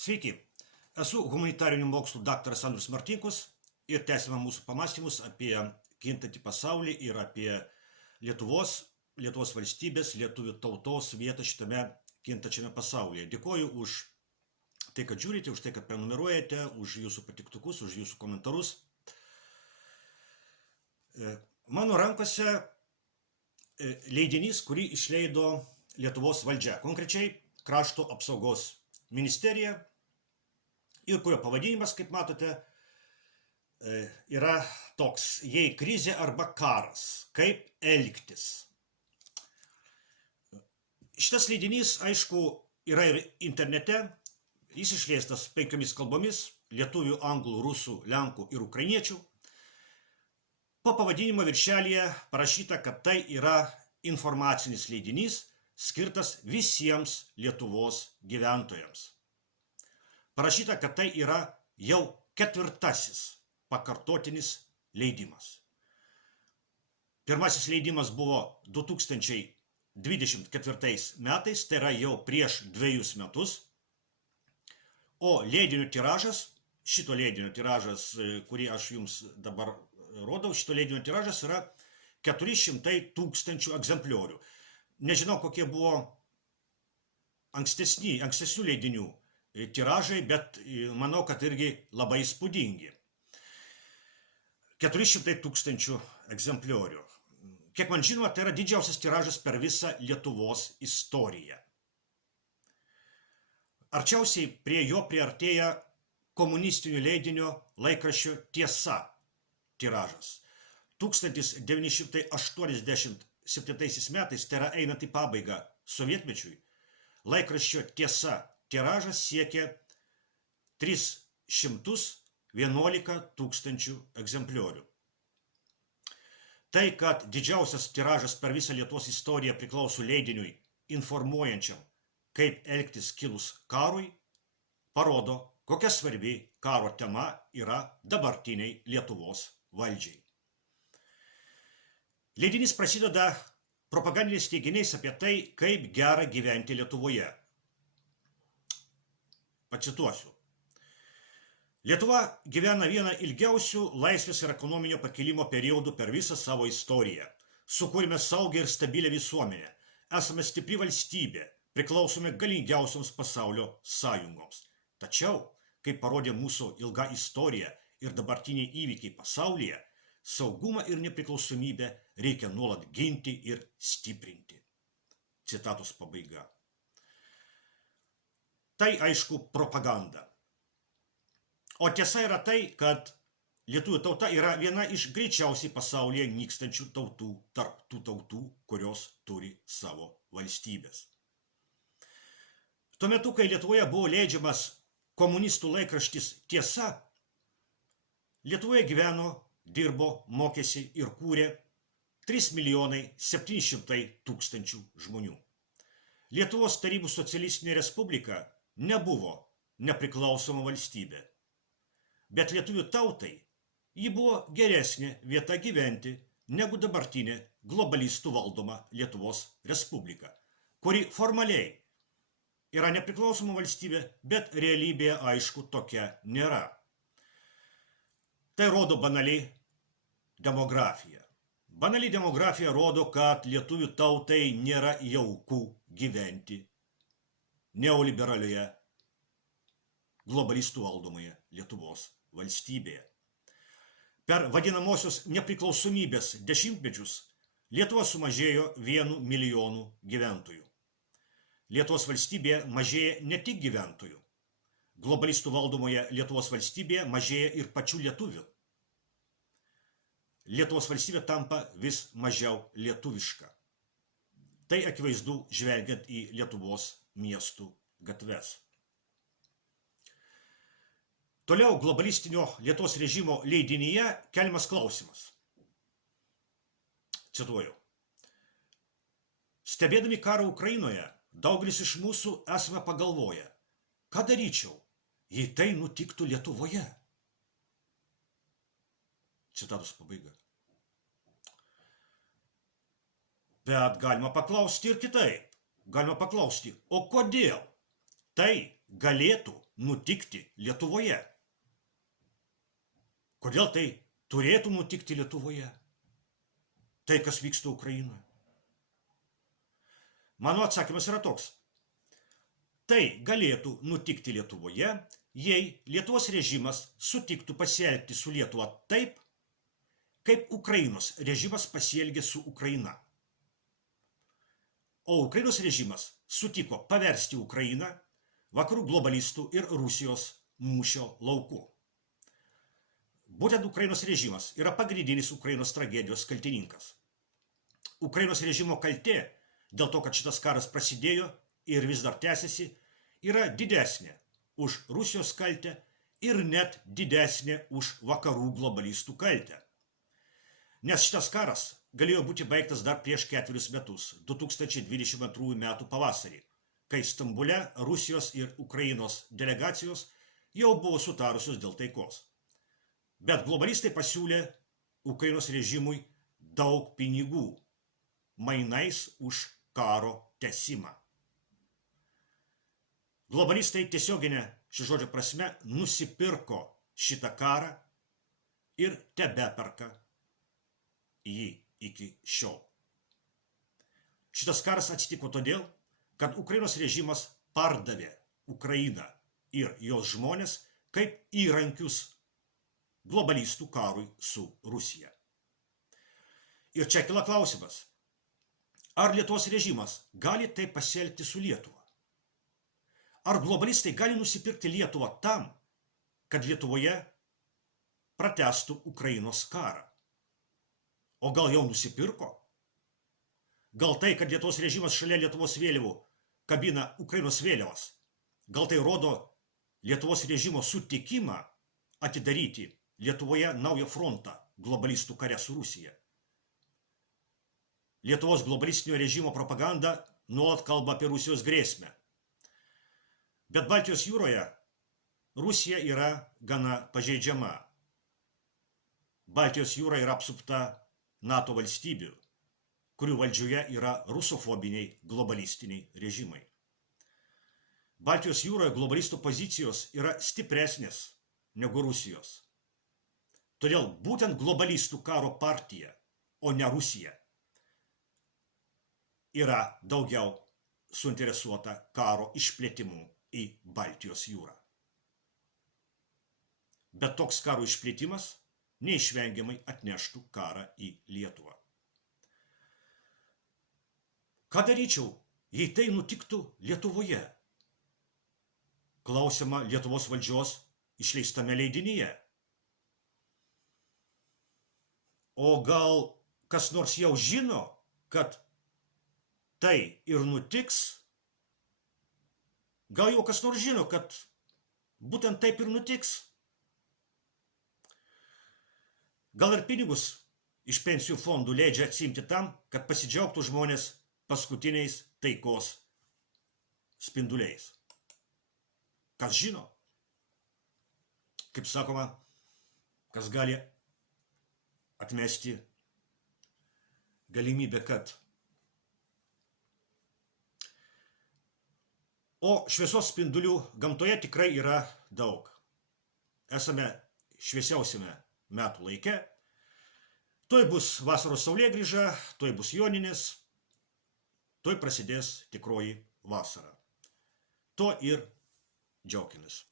Sveiki, esu humanitarinių mokslų daktaras Andrius Martinkus ir tęsime mūsų pamąstymus apie kintantį pasaulį ir apie Lietuvos valstybės, lietuvių tautos vietą šitame kintačiame pasaulyje. Dėkoju už tai, kad žiūrite, už tai, kad prenumeruojate, už jūsų patiktukus, už jūsų komentarus. Mano rankose leidinys, kurį išleido Lietuvos valdžia, konkrečiai Krašto apsaugos ministerija, ir kurio pavadinimas, kaip matote, yra toks: jei krizė arba karas, kaip elgtis. Šitas leidinys, aišku, yra ir internete. Jis išleistas 5 kalbomis – lietuvių, anglų, rusų, lenkų ir ukrainiečių. Po pavadinimo viršelyje parašyta, kad tai yra informacinis leidinys, skirtas visiems Lietuvos gyventojams. Parašyta, kad tai yra jau 4. pakartotinis leidimas. Pirmasis leidimas buvo 2024 metais, tai yra jau prieš 2 metus. O leidinio tiražas, šito leidinio tiražas, kurį aš jums dabar rodau, šito leidinio tiražas yra 400 000 egzempliorių. Nežinau, kokie buvo ankstesnių leidinių tiražai, bet manau, kad irgi labai įspūdingi. 400 000 egzempliorių. Kiek man žinoma, tai yra didžiausias tiražas per visą Lietuvos istoriją. Arčiausiai prie jo priartėja komunistinio leidinio laikraščio Tiesa tiražas. 1987 metais, tai yra einant į pabaigą sovietmečiui, laikraščio Tiesa tiražas siekia 311 000 egzempliorių. Tai, kad didžiausias tiražas per visą Lietuvos istoriją priklauso leidiniui informuojančiam, kaip elgtis kilus karui, parodo, kokia svarbi karo tema yra dabartiniai Lietuvos valdžiai. Leidinys prasideda propagandiniais teiginiais apie tai, kaip gera gyventi Lietuvoje. Pacituosiu. Lietuva gyvena vieną ilgiausių laisvės ir ekonominio pakilimo periodų per visą savo istoriją. Sukūrėme saugią ir stabilią visuomenę. Esame stipri valstybė, priklausome galingiausioms pasaulio sąjungoms. Tačiau, kaip parodė mūsų ilga istorija ir dabartiniai įvykiai pasaulyje, saugumą ir nepriklausomybę reikia nuolat ginti ir stiprinti. Citatos pabaiga. Tai aišku propaganda. O tiesa yra tai, kad lietuvių tauta yra viena iš greičiausiai pasaulyje nykstančių tautų tarp tų tautų, kurios turi savo valstybės. Tuo metu, kai Lietuvoje buvo leidžiamas komunistų laikraštis Tiesa, Lietuvoje gyveno, dirbo, mokėsi ir kūrė 3 700 000 žmonių. Lietuvos Tarybų socialistinė respublika nebuvo nepriklausoma valstybė. Bet lietuvių tautai ji buvo geresnė vieta gyventi negu dabartinė globalistų valdoma Lietuvos Respublika, kuri formaliai yra nepriklausoma valstybė, bet realybėje aišku tokia nėra. Tai rodo banaliai demografija. Banali demografija rodo, kad lietuvių tautai nėra jauku gyventi neoliberalioje globalistų valdomoje Lietuvos valstybėje. Per vadinamosios nepriklausomybės dešimtmečius Lietuva sumažėjo 1 milijonu gyventojų. Lietuvos valstybėje mažėja ne tik gyventojų. Globalistų valdomoje Lietuvos valstybėje mažėja ir pačių lietuvių. Lietuvos valstybė tampa vis mažiau lietuviška. Tai akivaizdu žvelgiant į Lietuvos miestų gatves. Toliau globalistinio Lietuvos režimo leidinyje keliamas klausimas. Cituoju. Stebėdami karą Ukrainoje, daugelis iš mūsų esame pagalvoję, ką daryčiau, jei tai nutiktų Lietuvoje. Citatos pabaiga. Bet galima paklausti ir kitaip. Galima paklausti, o kodėl tai galėtų nutikti Lietuvoje. Kodėl tai turėtų nutikti Lietuvoje? Tai, kas vyksta Ukrainoje. Mano atsakymas yra toks. Tai galėtų nutikti Lietuvoje, jei Lietuvos režimas sutiktų pasielgti su Lietuva taip, kaip Ukrainos režimas pasielgė su Ukraina. O Ukrainos režimas sutiko paversti Ukrainą vakarų globalistų ir Rusijos mūšio lauku. Būtent Ukrainos režimas yra pagrindinis Ukrainos tragedijos kaltininkas. Ukrainos režimo kaltė dėl to, kad šitas karas prasidėjo ir vis dar tęsiasi, yra didesnė už Rusijos kaltę ir net didesnė už vakarų globalistų kaltę. Nes šitas karas galėjo būti baigtas dar prieš 4 metus, 2022 metų pavasarį, kai Stambule Rusijos ir Ukrainos delegacijos jau buvo sutarusios dėl taikos. Bet globalistai pasiūlė Ukrainos režimui daug pinigų mainais už karo tęsimą. Globalistai tiesioginė šio žodžio prasme nusipirko šitą karą ir tebeperka jį iki šiol. Šitas karas atsitiko todėl, kad Ukrainos režimas pardavė Ukrainą ir jos žmonės kaip įrankius globalistų karui su Rusija. Ir čia kila klausimas, ar Lietuvos režimas gali taip pasielgti su Lietuva? Ar globalistai gali nusipirkti Lietuvą tam, kad Lietuvoje pratęstų Ukrainos karą? O gal jau nusipirko? Gal tai, kad Lietuvos režimas šalia Lietuvos vėliavų kabina Ukrainos vėliavas? Gal tai rodo Lietuvos režimo sutikimą atidaryti Lietuvoje naują frontą globalistų kare su Rusija? Lietuvos globalistinio režimo propaganda nuolat kalba apie Rusijos grėsmę. Bet Baltijos jūroje Rusija yra gana pažeidžiama. Baltijos jūra yra apsupta NATO valstybių, kurių valdžioje yra rusofobiniai globalistiniai režimai. Baltijos jūroje globalistų pozicijos yra stipresnės negu Rusijos. Todėl būtent globalistų karo partija, o ne Rusija, yra daugiau suinteresuota karo išplėtimu į Baltijos jūrą. Bet toks karo išplėtimas neišvengiamai atneštų karą į Lietuvą. Ką daryčiau, jei tai nutiktų Lietuvoje? Klausiama Lietuvos valdžios išleistame leidinyje. O gal kas nors jau žino, kad tai ir nutiks? Gal jau kas nors žino, kad būtent taip ir nutiks? Gal ir pinigus iš pensijų fondų leidžia atsiimti tam, kad pasidžiaugtų žmonės paskutiniais taikos spinduliais. Kas žino? Kaip sakoma, kas gali atmesti galimybę, kad. O šviesos spindulių gamtoje tikrai yra daug. Esame šviesiausiame metų laike. Tuoj bus vasaros saulėgrįža, tuoj bus joninės, tuoj prasidės tikroji vasara. To ir džiaukimės.